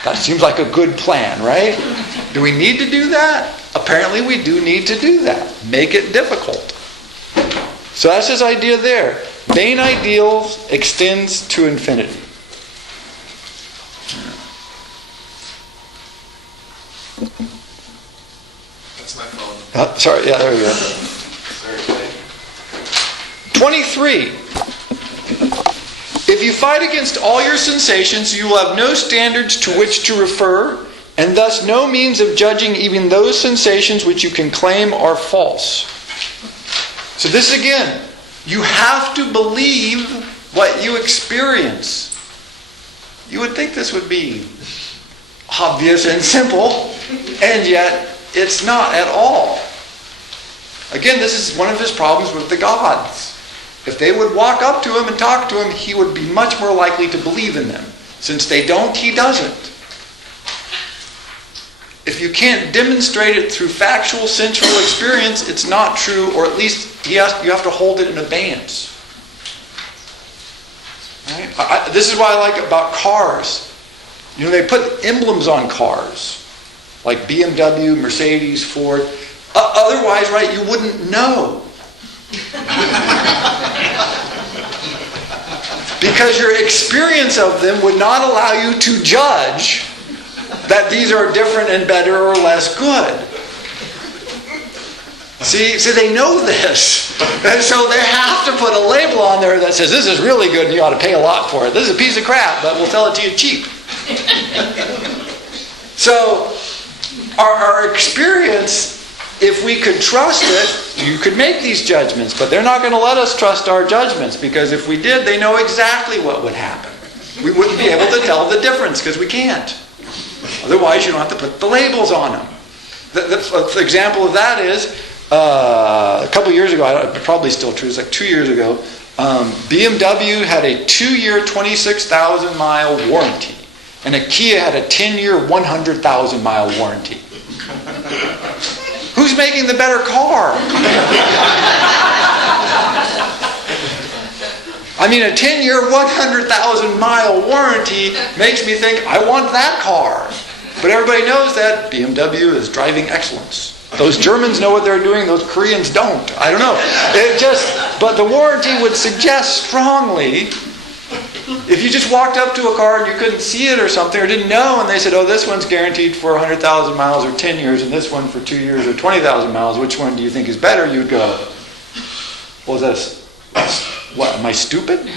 That seems like a good plan, right? Do we need to do that? Apparently we do need to do that. Make it difficult. So that's his idea there. Vain ideals extends to infinity. That's my phone. Sorry, yeah, there we go. Sorry. 23. If you fight against all your sensations, you will have no standards to which to refer, and thus no means of judging even those sensations which you can claim are false. So this again, you have to believe what you experience. You would think this would be obvious and simple, and yet it's not at all. Again, this is one of his problems with the gods. If they would walk up to him and talk to him, he would be much more likely to believe in them. Since they don't, he doesn't. If you can't demonstrate it through factual, sensual experience, it's not true, or at least you have to hold it in abeyance. Right? This is what I like about cars. They put emblems on cars, like BMW, Mercedes, Ford. Otherwise, right, you wouldn't know. Because your experience of them would not allow you to judge that these are different and better or less good. See, they know this. And so they have to put a label on there that says, this is really good and you ought to pay a lot for it. This is a piece of crap, but we'll sell it to you cheap. So, our experience, if we could trust it, you could make these judgments, but they're not going to let us trust our judgments, because if we did, they know exactly what would happen. We wouldn't be able to tell the difference, because we can't. Otherwise, you don't have to put the labels on them. The example of that is, a couple years ago, probably still true, it's like 2 years ago, BMW had a 2-year, 26,000-mile warranty, and a Kia had a 10-year, 100,000-mile warranty. Who's making the better car? I mean, a 10-year, 100,000-mile warranty makes me think, I want that car. But everybody knows that BMW is driving excellence. Those Germans know what they're doing, those Koreans don't. I don't know. But the warranty would suggest strongly, if you just walked up to a car and you couldn't see it or something, or didn't know, and they said, this one's guaranteed for 100,000 miles or 10 years, and this one for 2 years or 20,000 miles, which one do you think is better? You'd go, what am I stupid?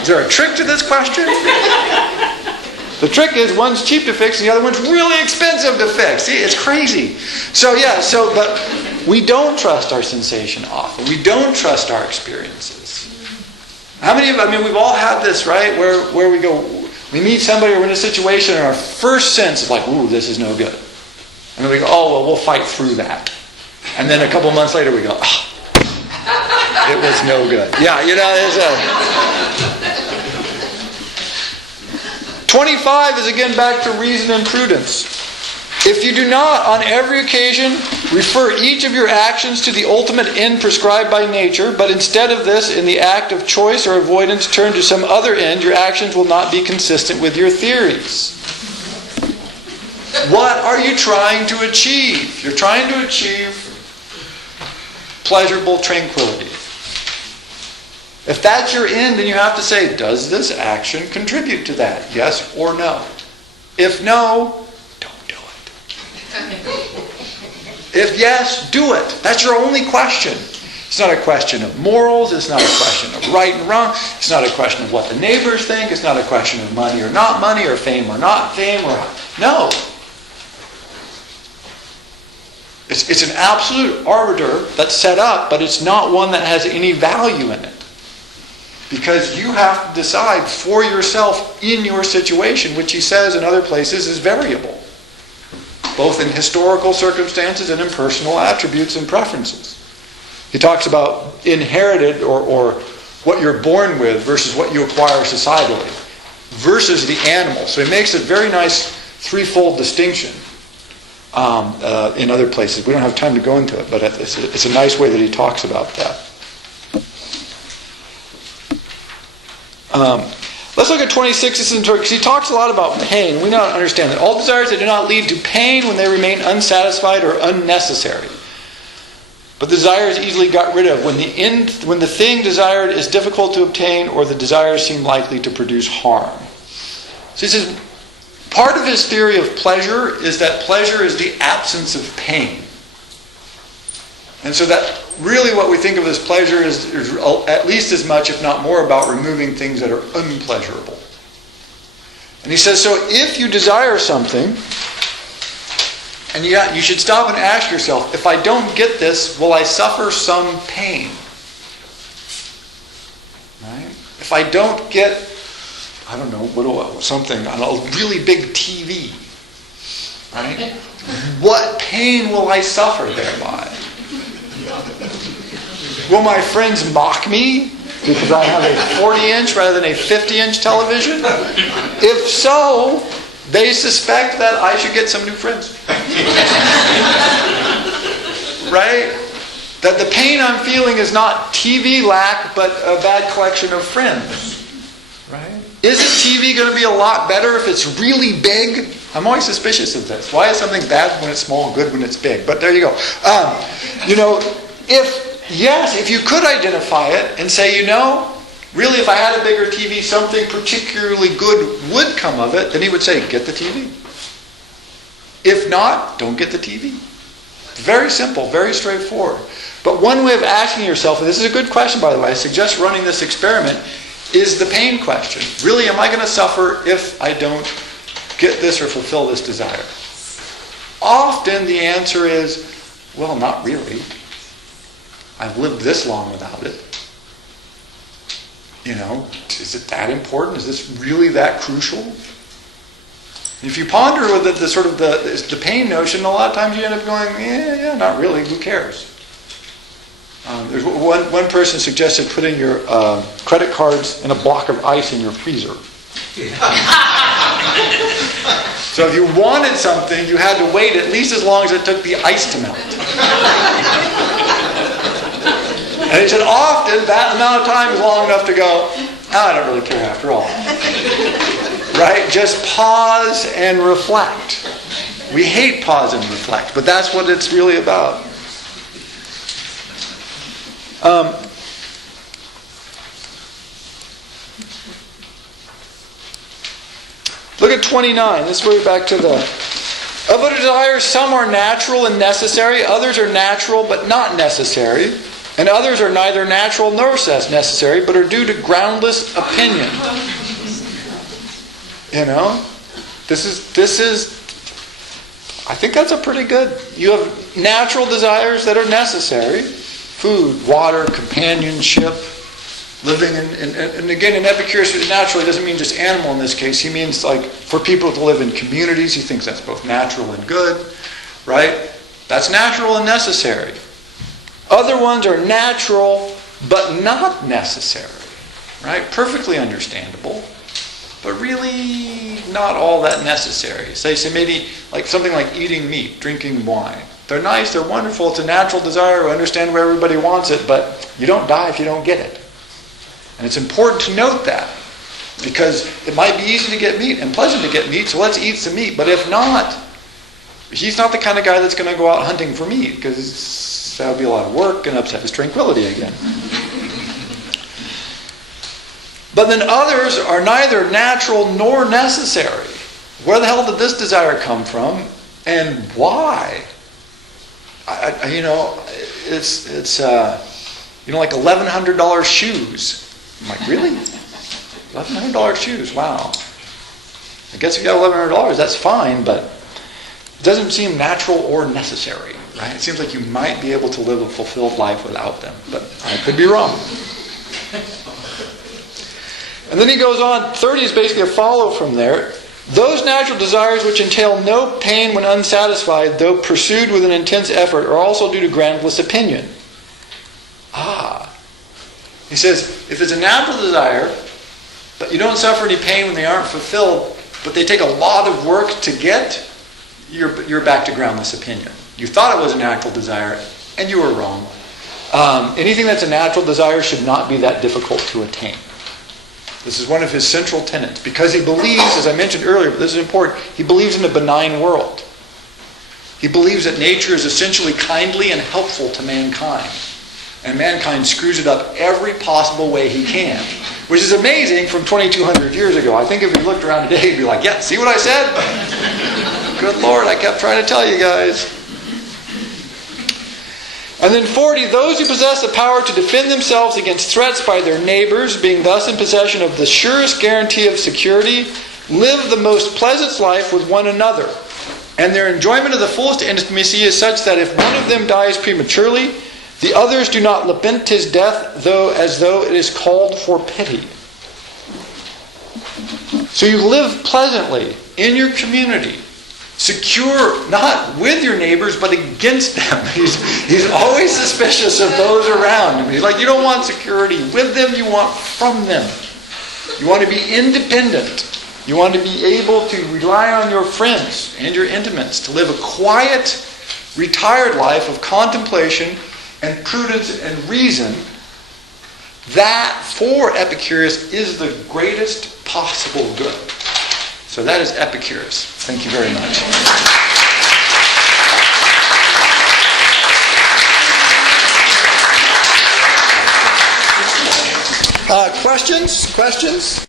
Is there a trick to this question? The trick is one's cheap to fix and the other one's really expensive to fix. See, it's crazy. But we don't trust our sensation often. We don't trust our experiences. How many of, we've all had this, right? Where we go, we meet somebody or we're in a situation and our first sense is like, ooh, this is no good. And then we go, oh, well, we'll fight through that. And then a couple months later we go, oh, it was no good. Yeah, there's a... 25 is again back to reason and prudence. If you do not, on every occasion, refer each of your actions to the ultimate end prescribed by nature, but instead of this, in the act of choice or avoidance, turn to some other end, your actions will not be consistent with your theories. What are you trying to achieve? You're trying to achieve pleasurable tranquility. If that's your end, then you have to say, does this action contribute to that? Yes or no? If no, don't do it. If yes, do it. That's your only question. It's not a question of morals. It's not a question of right and wrong. It's not a question of what the neighbors think. It's not a question of money or not money, or fame or not fame. No. It's an absolute arbiter that's set up, but it's not one that has any value in it. Because you have to decide for yourself in your situation, which he says in other places is variable. Both in historical circumstances and in personal attributes and preferences. He talks about inherited or what you're born with versus what you acquire societally. Versus the animal. So he makes a very nice threefold distinction in other places. We don't have time to go into it, but it's a nice way that he talks about that. Let's look at 26 because he talks a lot about pain. We don't understand that all desires that do not lead to pain when they remain unsatisfied or unnecessary. But the desire is easily got rid of when the thing desired is difficult to obtain or the desires seem likely to produce harm. So he says, part of his theory of pleasure is that pleasure is the absence of pain. And so that really what we think of as pleasure is at least as much, if not more, about removing things that are unpleasurable. And he says, so if you desire something, and you should stop and ask yourself, if I don't get this, will I suffer some pain? Right? If I don't get, something on a really big TV, right? What pain will I suffer thereby? Will my friends mock me because I have a 40-inch rather than a 50-inch television? If so, they suspect that I should get some new friends. Right? That the pain I'm feeling is not TV lack, but a bad collection of friends. Right? Isn't TV going to be a lot better if it's really big? I'm always suspicious of this. Why is something bad when it's small and good when it's big? But there you go. If you could identify it and say, really if I had a bigger TV, something particularly good would come of it, then he would say, get the TV. If not, don't get the TV. Very simple, very straightforward. But one way of asking yourself, and this is a good question by the way, I suggest running this experiment, is the pain question. Really, am I going to suffer if I don't get this or fulfill this desire? Often the answer is, well, not really. I've lived this long without it. Is it that important? Is this really that crucial? If you ponder with the pain notion, a lot of times you end up going, yeah, not really. Who cares? There's one person suggested putting your credit cards in a block of ice in your freezer. So if you wanted something, you had to wait at least as long as it took the ice to melt. And he said often that amount of time is long enough to go, I don't really care after all. Right? Just pause and reflect. We hate pause and reflect, but that's what it's really about. Look at 29. This is where we're back to the... Of the desires, some are natural and necessary. Others are natural but not necessary. And others are neither natural nor necessary, but are due to groundless opinion. I think that's a pretty good. You have natural desires that are necessary: food, water, companionship, living and again, in Epicurus, natural doesn't mean just animal in this case. He means like for people to live in communities. He thinks that's both natural and good, right? That's natural and necessary. Other ones are natural but not necessary, right? Perfectly understandable, but really not all that necessary. Say maybe like something like eating meat, drinking wine. They're nice, they're wonderful, it's a natural desire, I understand where everybody wants it, but you don't die if you don't get it. And it's important to note that, because it might be easy to get meat and pleasant to get meat, so let's eat some meat. But if not, he's not the kind of guy that's going to go out hunting for meat, because that would be a lot of work and upset his tranquility again. But then others are neither natural nor necessary. Where the hell did this desire come from, and why? It's like $1,100 shoes. I'm like, really? $1,100 shoes? Wow. I guess if you got $1,100, that's fine, but it doesn't seem natural or necessary, right? It seems like you might be able to live a fulfilled life without them, but I could be wrong. And then he goes on, 30 is basically a follow from there. Those natural desires which entail no pain when unsatisfied, though pursued with an intense effort, are also due to groundless opinion. He says, if it's a natural desire, but you don't suffer any pain when they aren't fulfilled, but they take a lot of work to get, you're back to groundless opinion. You thought it was a natural desire, and you were wrong. Anything that's a natural desire should not be that difficult to attain. This is one of his central tenets, because he believes, as I mentioned earlier, but this is important, he believes in a benign world. He believes that nature is essentially kindly and helpful to mankind. And mankind screws it up every possible way he can. Which is amazing from 2,200 years ago. I think if we looked around today, he'd be like, yeah, see what I said? Good Lord, I kept trying to tell you guys. And then 40, those who possess the power to defend themselves against threats by their neighbors, being thus in possession of the surest guarantee of security, live the most pleasant life with one another. And their enjoyment of the fullest intimacy is such that if one of them dies prematurely, the others do not lament his death, as though it is called for pity. So you live pleasantly in your community, secure not with your neighbors, but against them. He's always suspicious of those around him. He's like, you don't want security with them, you want from them. You want to be independent. You want to be able to rely on your friends and your intimates to live a quiet, retired life of contemplation and prudence and reason. That, for Epicurus, is the greatest possible good. So that is Epicurus. Thank you very much. Questions?